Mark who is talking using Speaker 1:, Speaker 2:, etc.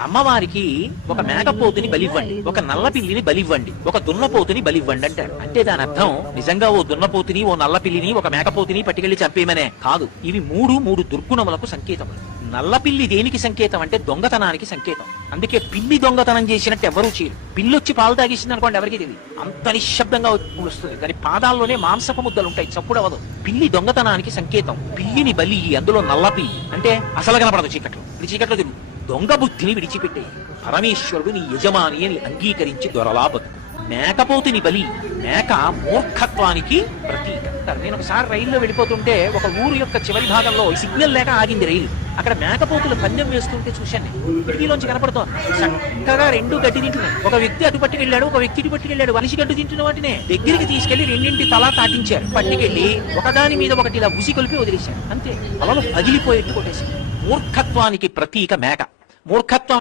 Speaker 1: అమ్మవారికి ఒక మేకపోతుని బలివ్వండి ఒక నల్ల పిల్లిని బలివ్వండి ఒక దున్నపోతుని బలివ్వండి అంటాడు. అంటే దాని అర్థం నిజంగా ఓ దున్నపోతుని ఓ నల్ల పిల్లిని ఒక మేకపోతుని పట్టుకెళ్ళి చంపేమనే కాదు. ఇవి మూడు మూడు దుర్గుణములకు సంకేతములు. నల్ల పిల్లి దేనికి సంకేతం అంటే దొంగతనానికి సంకేతం. అందుకే పిల్లి దొంగతనం చేసినట్టు ఎవరూ చేయరు. పిల్లి వచ్చి పాలు తాగేసింది అనుకోండి ఎవరికి తెలియదు. అంత నిశ్శబ్దంగా వస్తుంది దాని పాదాల్లోనే మాంసపు ముద్దలు ఉంటాయి చప్పుడు అవదు పిల్లి దొంగతనానికి సంకేతం. పిల్లిని బలి అందులో నల్ల పిల్లి. అంటే అసలు కనపడదు చీకట్లో. ఇది చీకట్లో తిరుగు దొంగ బుద్ధిని విడిచిపెట్టే. పరమేశ్వరుడు నీ యజమాని అని అంగీకరించి దొరలా బతుకు. మేకపోతుని బలి మేక మూర్ఖత్వానికి ప్రతీక. నేను ఒకసారి రైల్లో వెళ్ళిపోతుంటే ఒక ఊరు యొక్క చివరి భాగంలో సిగ్నల్ లేక ఆగింది రైలు. అక్కడ మేకపోతులు పందెం వేస్తుంటే చూశాను కిటికీలోంచి కనపడుతోంది. చక్కగా రెండు గడ్డి తింటున్నాయి. ఒక వ్యక్తి అటు పట్టుకెళ్ళాడు ఒక వ్యక్తి ఇటు పట్టుకెళ్ళాడు వలిసి గడ్డు తింటున్న వాటినే. దగ్గరికి తీసుకెళ్ళి రెండింటి తలా తాటించారు పట్టుకెళ్ళి ఒకదాని మీద ఒకటి ఇలా ఉసి కొలిపి వదిలేశారు. అంతే. అలలు పగిలిపోయేట్టు కొట్టేశారు. మూర్ఖత్వానికి ప్రతీక మేక. మూర్ఖత్వం